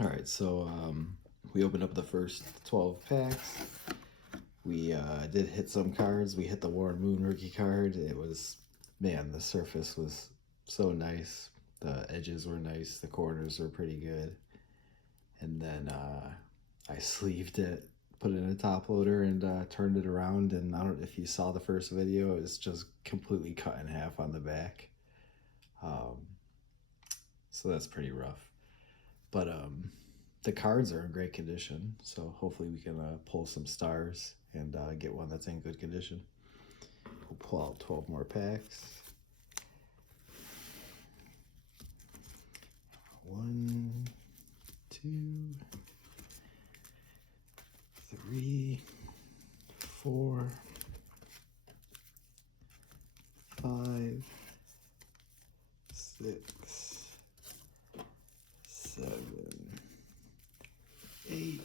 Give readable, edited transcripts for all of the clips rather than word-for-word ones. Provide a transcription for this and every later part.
Alright, so we opened up the first 12 packs. We did hit some cards. We hit the Warren Moon rookie card. It was, man, the surface was so nice. The edges were nice. The corners were pretty good. And then I sleeved it, put it in a top loader, and turned it around. And I don't know if you saw the first video. It was just completely cut in half on the back. So that's pretty rough. But the cards are in great condition, so hopefully we can pull some stars and get one that's in good condition. We'll pull out 12 more packs. 1, 2, 3, 4, 5, 6, 7, 8,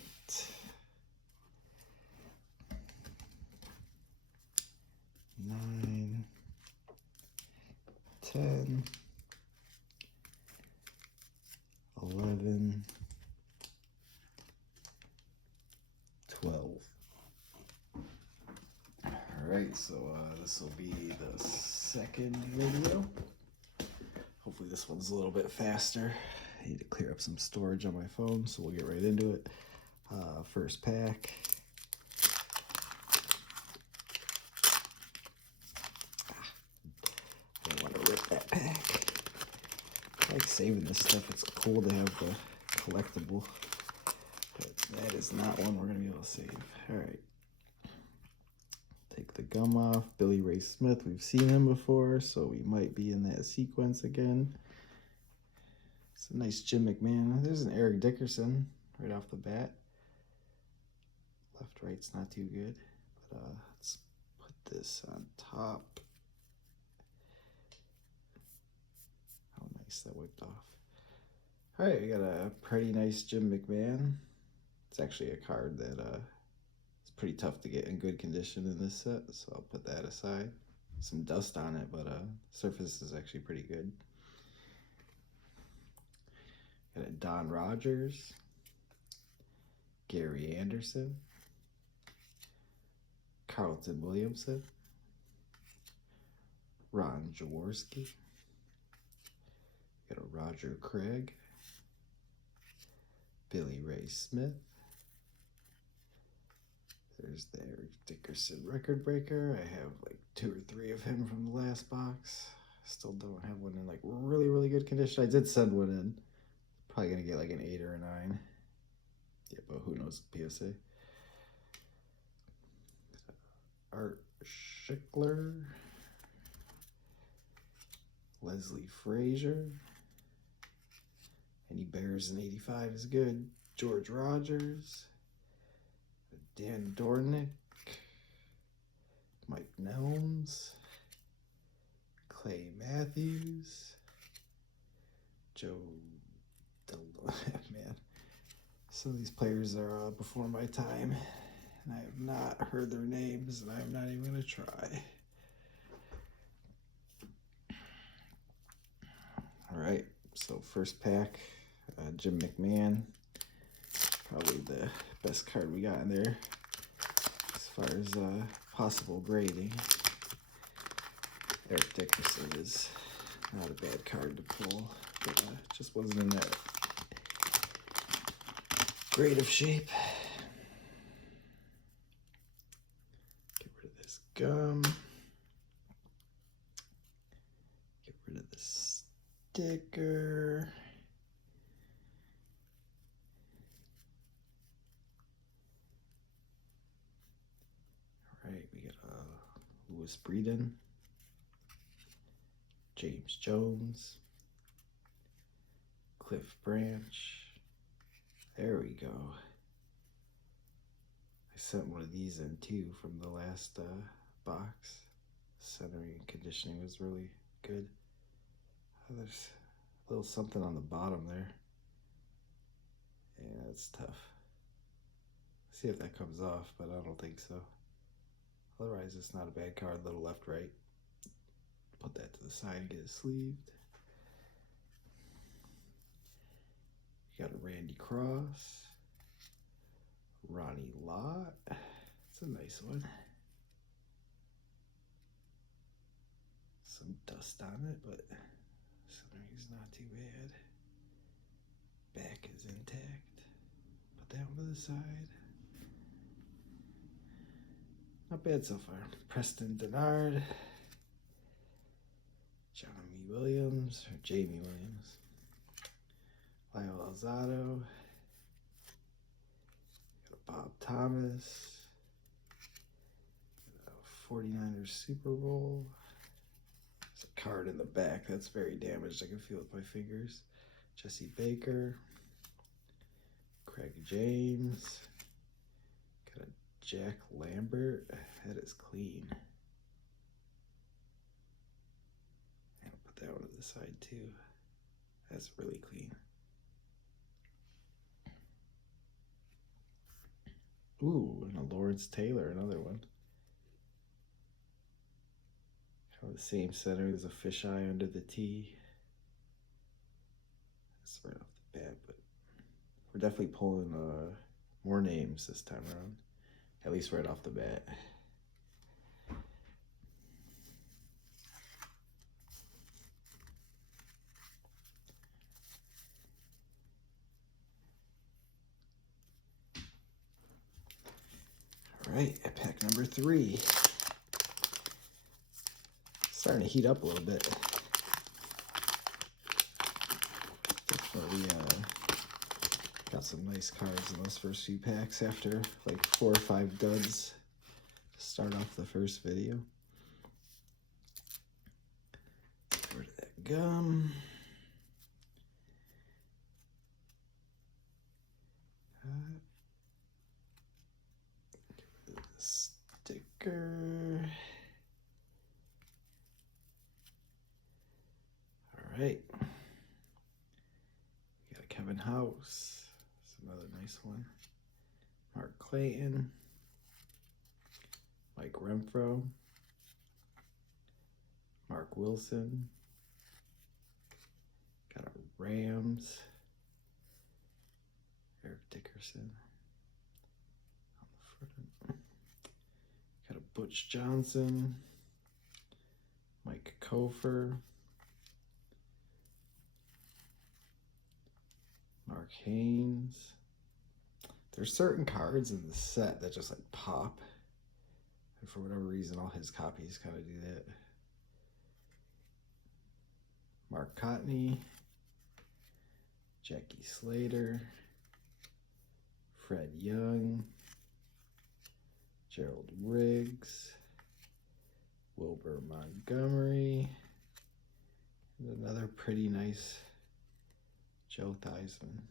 9, 10, 11, 12. Alright, so this will be the second video. Hopefully this one's a little bit faster. I need to clear up some storage on my phone, so we'll get right into it. First pack. I don't want to rip that pack. I like saving this stuff. It's cool to have the collectible. But that is not one we're going to be able to save. Alright. Take the gum off. Billy Ray Smith. We've seen him before, so we might be in that sequence again. It's a nice Jim McMahon. There's an Eric Dickerson right off the bat. Left, right's not too good. But let's put this on top. How nice that whipped off. All right, we got a pretty nice Jim McMahon. It's actually a card that it's pretty tough to get in good condition in this set, so I'll put that aside. Some dust on it, but surface is actually pretty good. Got a Don Rogers, Gary Anderson, Carlton Williamson, Ron Jaworski, got a Roger Craig, Billy Ray Smith, there's the Eric Dickerson record breaker. I have like 2 or 3 of him from the last box. Still don't have one in like really good condition. I did send one in. Probably gonna get like an 8 or a 9. Yeah, but who knows, PSA. Art Schickler, Leslie Frazier, any Bears in 85 is good. George Rogers, Dan Dornick, Mike Nelms, Clay Matthews, Joe man, some of these players are before my time, and I have not heard their names, and I'm not even going to try. All right, so first pack, Jim McMahon, probably the best card we got in there as far as possible grading. Eric Dickerson is not a bad card to pull, but just wasn't in that great of shape. Get rid of this gum. Get rid of the sticker. All right, we got Louis Breeden, James Jones, Cliff Branch. There we go. I sent one of these in too from the last box. Centering and conditioning was really good. There's a little something on the bottom there. Yeah, it's tough. See if that comes off, but I don't think so. Otherwise, it's not a bad card. Little left, right. Put that to the side and get it sleeved. Got a Randy Cross. Ronnie Lott. It's a nice one. Some dust on it, but centering's not too bad. Back is intact. Put that one to the side. Not bad so far. Preston Denard. Johnny Williams, or Jamie Williams. Lyle Alzado. Bob Thomas. 49ers Super Bowl. There's a card in the back that's very damaged. I can feel it with my fingers. Jesse Baker. Craig James. Got a Jack Lambert. That is clean. And I'll put that one to the side too. That's really clean. Ooh, and a Lawrence Taylor, another one. Have the same center. There's a fisheye under the T. That's right off the bat, but we're definitely pulling more names this time around. At least right off the bat. All right, pack number 3. Starting to heat up a little bit. Definitely got some nice cards in those first few packs after like 4 or 5 duds to start off the first video. Get rid of that gum. Get rid of the sticker. All right. We got a Kevin House. That's another nice one. Mark Clayton. Mike Renfro. Mark Wilson. Got a Rams. Eric Dickerson. On the front. Got a Butch Johnson. Mike Kofer. Mark Haynes. There's certain cards in the set that just like pop. And for whatever reason, all his copies kind of do that. Mark Cotney. Jackie Slater. Fred Young. Gerald Riggs. Wilbur Montgomery. And another pretty nice Joe Theismann.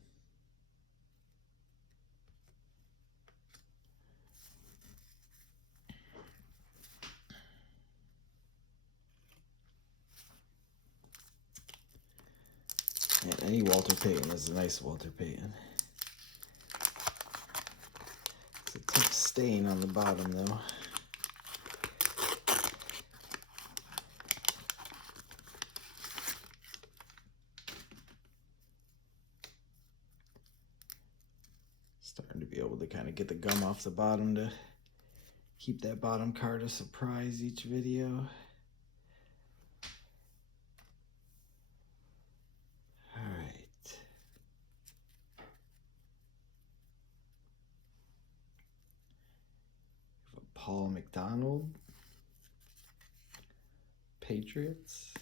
And any Walter Payton is a nice Walter Payton. It's a tough stain on the bottom though. Starting to be able to kind of get the gum off the bottom to keep that bottom card a surprise each video. Paul McDonald, Patriots,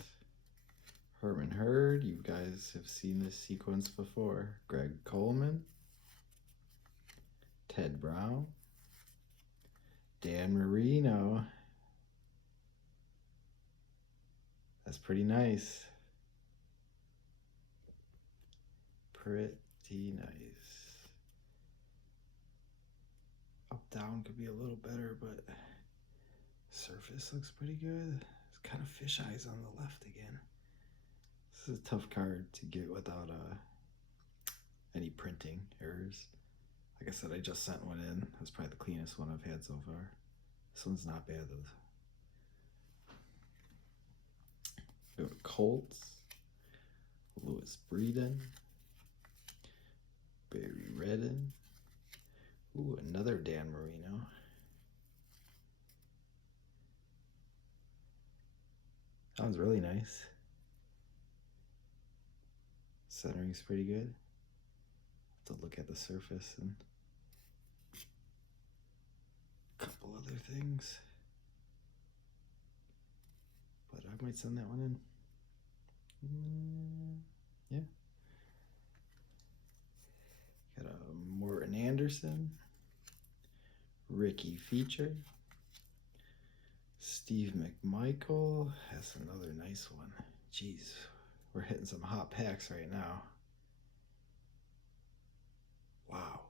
Herman Hurd, you guys have seen this sequence before, Greg Coleman, Ted Brown, Dan Marino, that's pretty nice, pretty nice. Up down could be a little better, but surface looks pretty good. It's kind of fish eyes on the left again. This is a tough card to get without any printing errors. Like I said, I just sent one in. That's probably the cleanest one I've had so far. This one's not bad though. We have Colts, Louis Breeden, Redden. Ooh, another Dan Marino. That one's really nice. Centering's pretty good. Have to look at the surface and a couple other things. But I might send that one in. Yeah. Got a Morton Anderson, Ricky Feature, Steve McMichael. That's another nice one. Jeez, we're hitting some hot packs right now. Wow.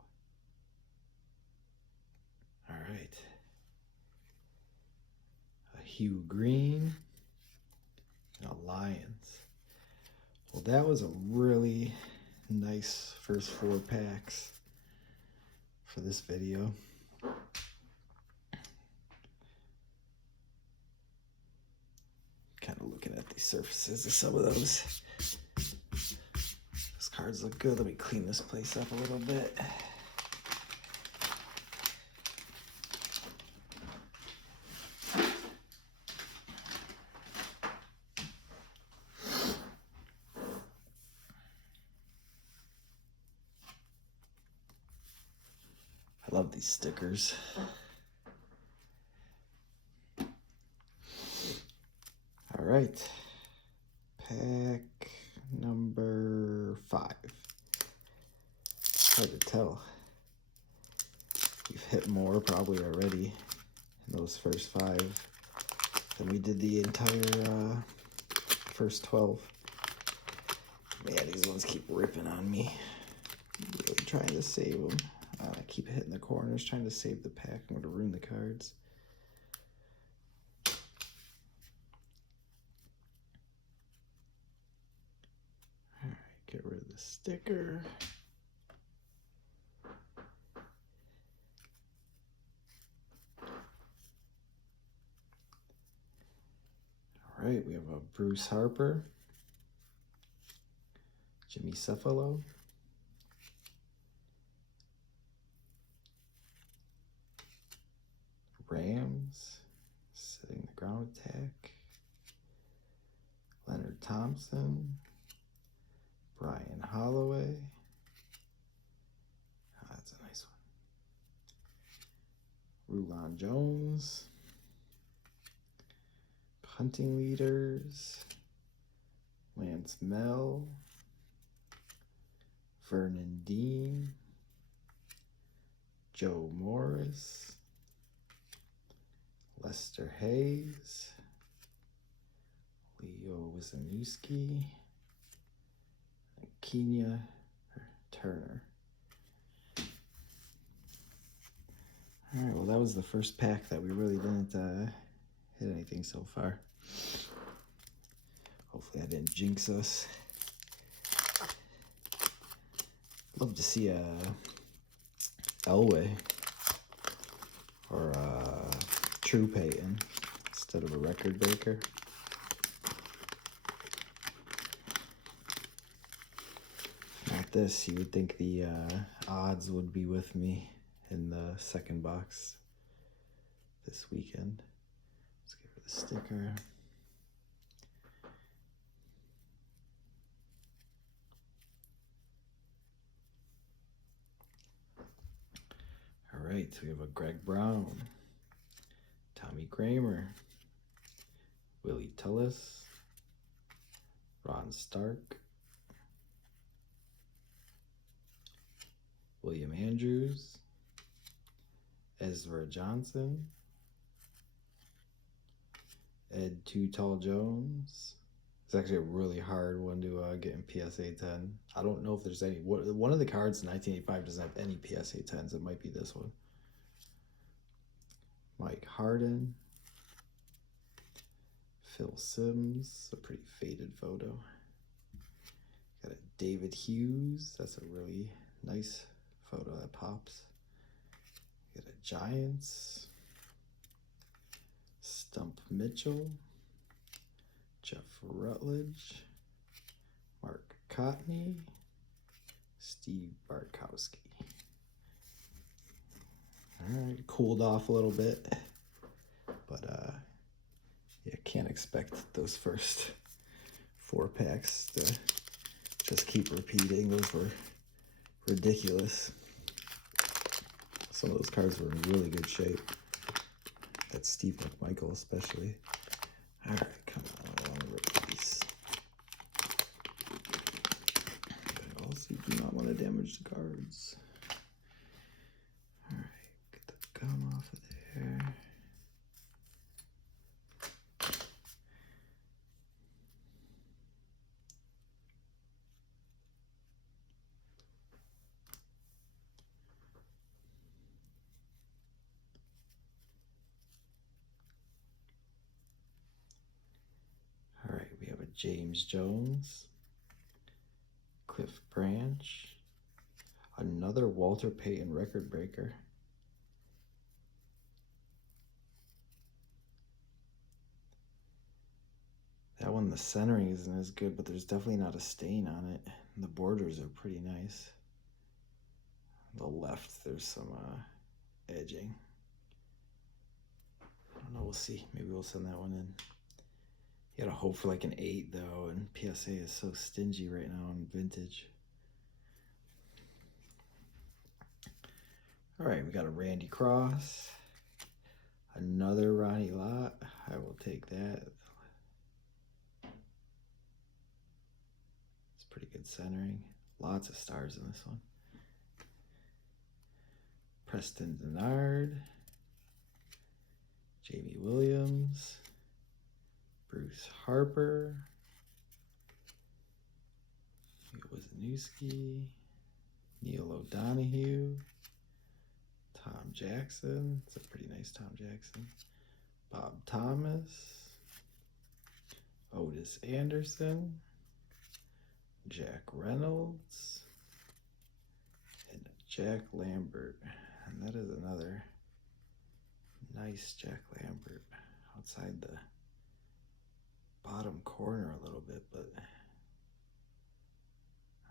All right. A Hugh Green and a Lions. Well, that was a really nice first 4 packs for this video. Kind of looking at the surfaces of some of those. Those cards look good. Let me clean this place up a little bit. I love these stickers. All right, pack number 5. Hard to tell. We've hit more probably already in those first 5 than we did the entire first 12. Man, these ones keep ripping on me. I'm really trying to save them. I keep hitting the corners, trying to save the pack. I'm going to ruin the cards. All right, get rid of the sticker. All right, we have a Bruce Harper, Jimmy Cephalo, Rams, setting the ground attack, Leonard Thompson, Brian Holloway. Oh, that's a nice one. Rulon Jones, Punting Leaders, Lance Mel, Vernon Dean, Joe Morris, Lester Hayes, Leo Wisniewski, and Kenya Turner. All right, well, that was the first pack that we really didn't hit anything so far. Hopefully I didn't jinx us. Love to see a Elway or a True Payton instead of a record breaker. Not this, you would think the odds would be with me in the second box this weekend. Let's get rid of the sticker. All right, so we have a Greg Brown, Tommy Kramer, Willie Tullis, Ron Stark, William Andrews, Ezra Johnson, Ed Too Tall Jones. It's actually a really hard one to get in PSA 10. I don't know if there's any. One of the cards in 1985 doesn't have any PSA 10s. It might be this one. Mike Harden, Phil Simms, a pretty faded photo. Got a David Hughes. That's a really nice photo that pops. Got a Giants, Stump Mitchell, Jeff Rutledge, Mark Cotney, Steve Bartkowski. All right, cooled off a little bit, but yeah, can't expect those first 4 packs to just keep repeating. Those were ridiculous. Some of those cards were in really good shape. That Steve McMichael especially. All right, come on, long release. But also, you do not want to damage the cards. All right, get the gum off of there. All right, we have a James Jones, Cliff Branch, another Walter Payton record breaker. That one, the centering isn't as good, but there's definitely not a stain on it. And the borders are pretty nice. On the left, there's some edging. I don't know, we'll see. Maybe we'll send that one in. You gotta hope for like an 8 though, and PSA is so stingy right now on vintage. All right, we got a Randy Cross, another Ronnie Lott. I will take that. It's pretty good centering. Lots of stars in this one. Preston Denard, Jamie Williams, Bruce Harper, Wisniewski, Neil O'Donohue, Tom Jackson. It's a pretty nice Tom Jackson. Bob Thomas, Otis Anderson, Jack Reynolds, and Jack Lambert. And that is another nice Jack Lambert outside the bottom corner a little bit, but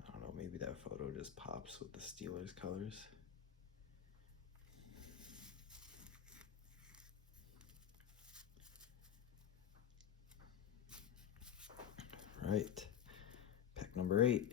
I don't know, maybe that photo just pops with the Steelers colors. All right, pack number 8.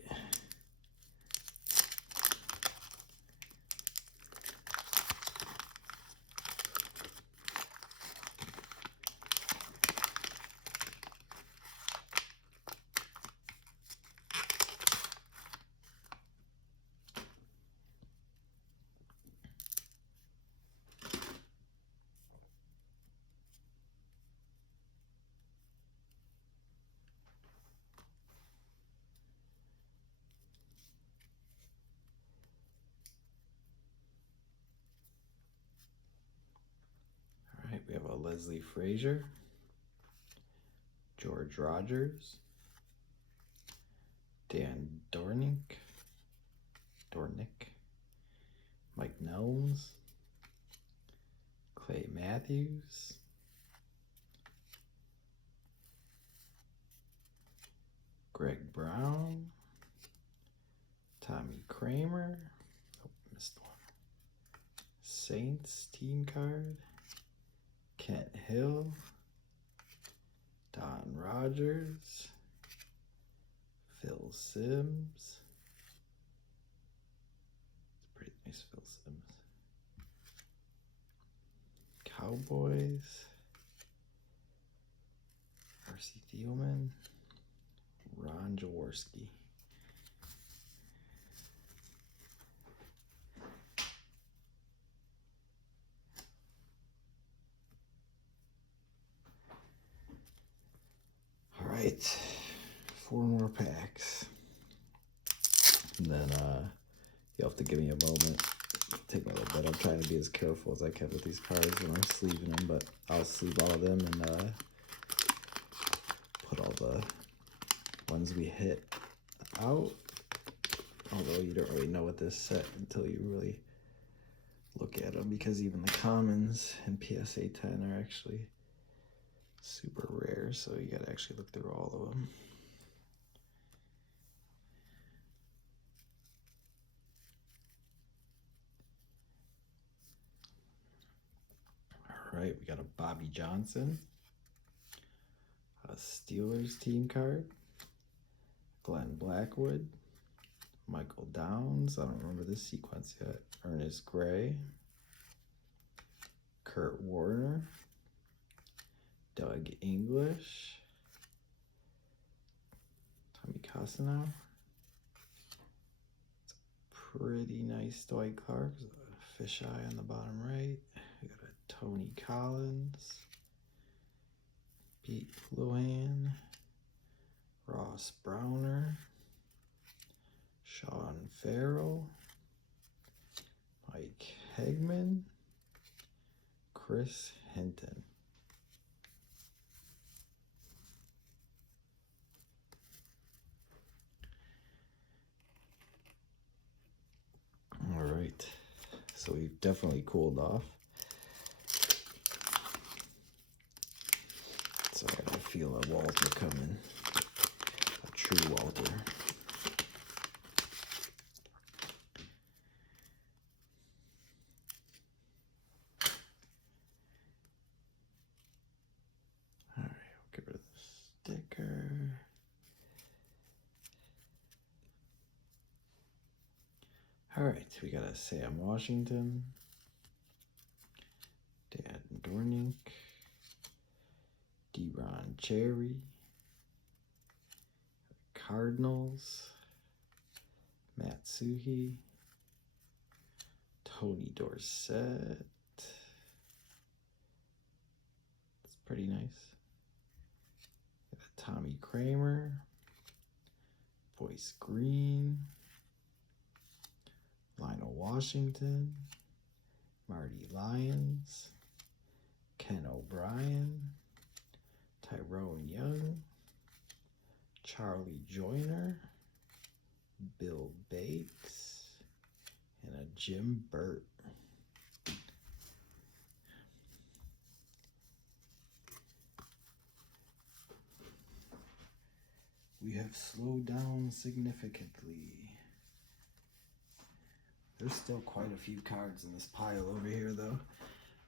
We have a Leslie Frazier, George Rogers, Dan Dornick, Mike Nelms, Clay Matthews, Greg Brown, Tommy Kramer, oh, missed one, Saints team card, Kent Hill, Don Rogers, Phil Simms. It's pretty nice, Phil Simms. Cowboys, R.C. Thielman, Ron Jaworski. All right, 4 more packs. And then you'll have to give me a moment. Take me a little bit. I'm trying to be as careful as I can with these cards when I'm sleeving them, but I'll sleeve all of them and put all the ones we hit out. Although you don't really know what this set until you really look at them, because even the commons in PSA 10 are actually super rare, so you gotta actually look through all of them. right, we got a Bobby Johnson, a Steelers team card, Glenn Blackwood, Michael Downs, I don't remember this sequence yet, Ernest Gray, Kurt Warner, Doug English, Tommy Cassano. It's a pretty nice Dwight Clark. There's a fisheye on the bottom right. We got a Tony Collins, Pete Luhan, Ross Browner, Sean Farrell, Mike Hegman, Chris Hinton. All right, so we've definitely cooled off. Sorry, I feel a Walter coming, a true Walter. All right, I'll get rid of the sticker. All right, we got a Sam Washington, Dan Dornick, Deron Cherry, Cardinals, Matt Suhi, Tony Dorsett. That's pretty nice. Got a Tommy Kramer, Boyce Green, Lionel Washington, Marty Lyons, Ken O'Brien, Tyrone Young, Charlie Joyner, Bill Bates, and a Jim Burt. We have slowed down significantly. There's still quite a few cards in this pile over here, though,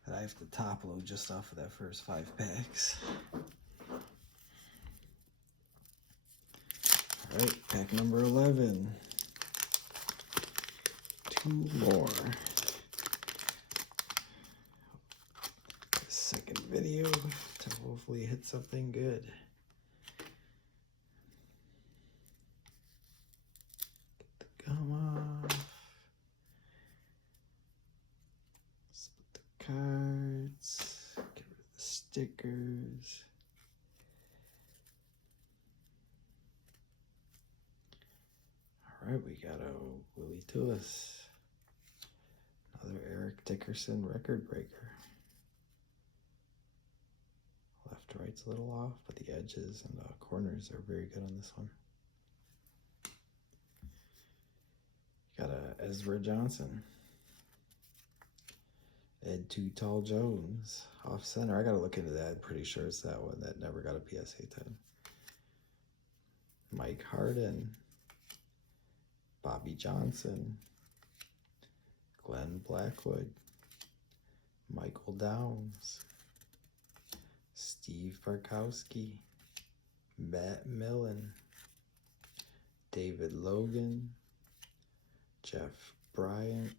that I have to top load just off of that first 5 packs. All right, pack number 11. 2 more. Second video to hopefully hit something good. Get the gum off. Split the cards. Get rid of the stickers. All right, we got a Willie Tillis. Another Eric Dickerson record breaker. Left to right's a little off, but the edges and the corners are very good on this one. Got a Ezra Johnson. Ed Too Tall Jones. Off center. I gotta look into that. I'm pretty sure it's that one that never got a PSA 10. Mike Harden. Bobby Johnson. Glenn Blackwood. Michael Downs. Steve Barkowski. Matt Millen. David Logan. Jeff Bryant.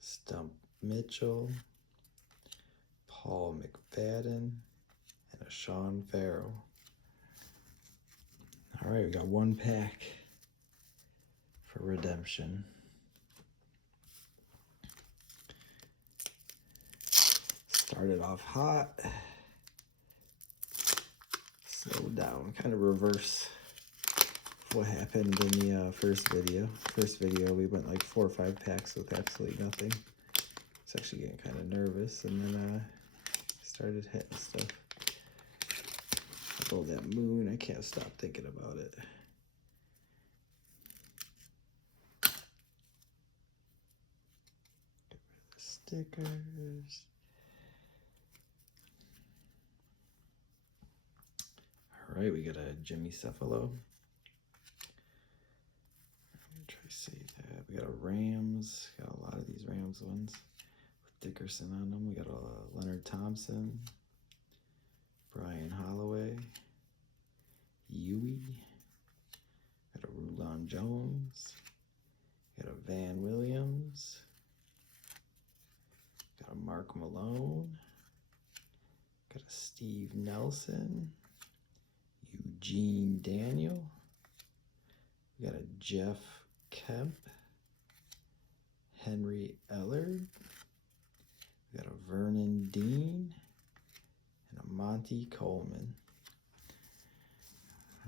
Stump Mitchell. Paul McFadden. And a Sean Farrell. All right, we got 1 pack for redemption. Started off hot, slowed down, kind of reverse what happened in the first video. First video, we went like 4 or 5 packs with absolutely nothing. I was actually getting kind of nervous, and then started hitting stuff. Oh, that moon, I can't stop thinking about it. Get rid of the stickers. All right, we got a Jimmy Cephalo. Try to save that. We got a Rams. Got a lot of these Rams ones. Dickerson on them. We got a Leonard Thompson, Brian Holloway, Yui, got a Rulon Jones, got a Van Williams, got a Mark Malone, got a Steve Nelson, Eugene Daniel, we got a Jeff Kemp, Henry Ellard, we got a Vernon Dean, and a Monty Coleman.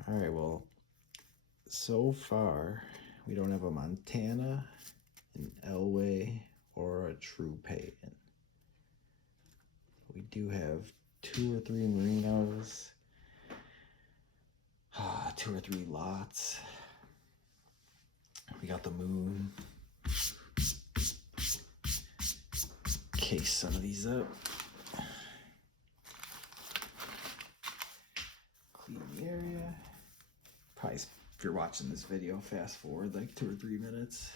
All right, well, so far we don't have a Montana, an Elway, or a True Payton. We do have 2 or 3 Marinos, 2 or 3 lots. We got the Moon. Case some of these up. Clean the area. Probably, if you're watching this video, fast forward like 2 or 3 minutes.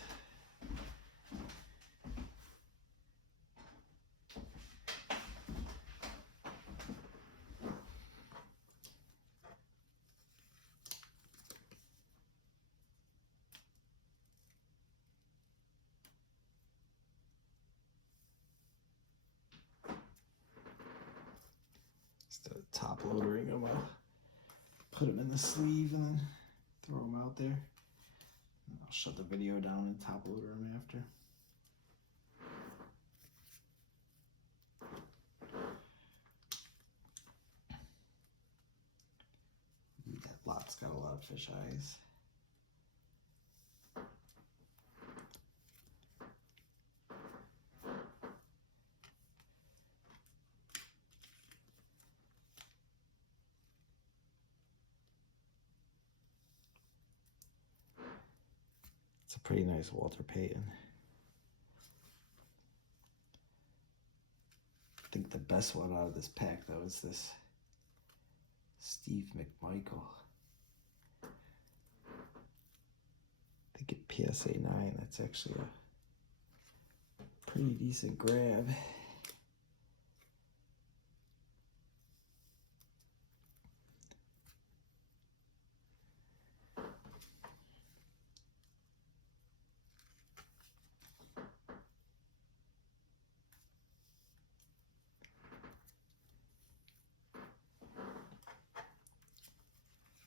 Instead of top loading them, I'll put them in the sleeve and then throw them out there. And I'll shut the video down and top loader them after. That lot's got a lot of fish eyes. It's a pretty nice Walter Payton. I think the best one out of this pack, though, is this Steve McMichael. I think at PSA 9, that's actually a pretty decent grab.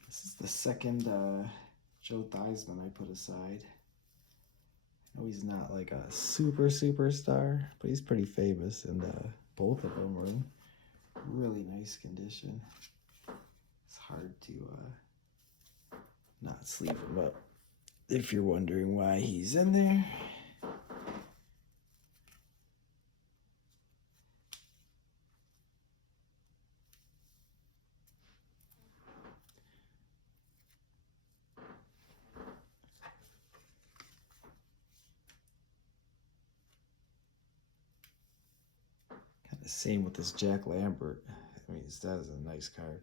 This is the second Joe Theismann I put aside. I know he's not like a superstar, but he's pretty famous, and both of them are in really nice condition. It's hard to not sleeve him up if you're wondering why he's in there. The same with this Jack Lambert. I mean, that is a nice card.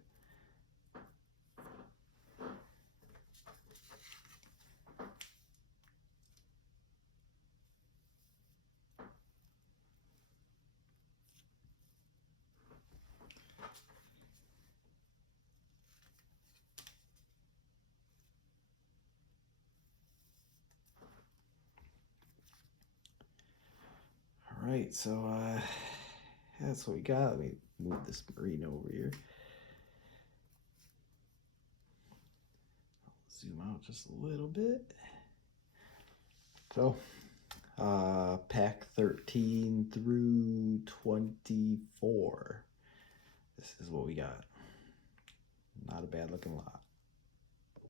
All right, so that's what we got. Let me move this Marino over here. I'll zoom out just a little bit. So, pack 13 through 24. This is what we got. Not a bad looking lot.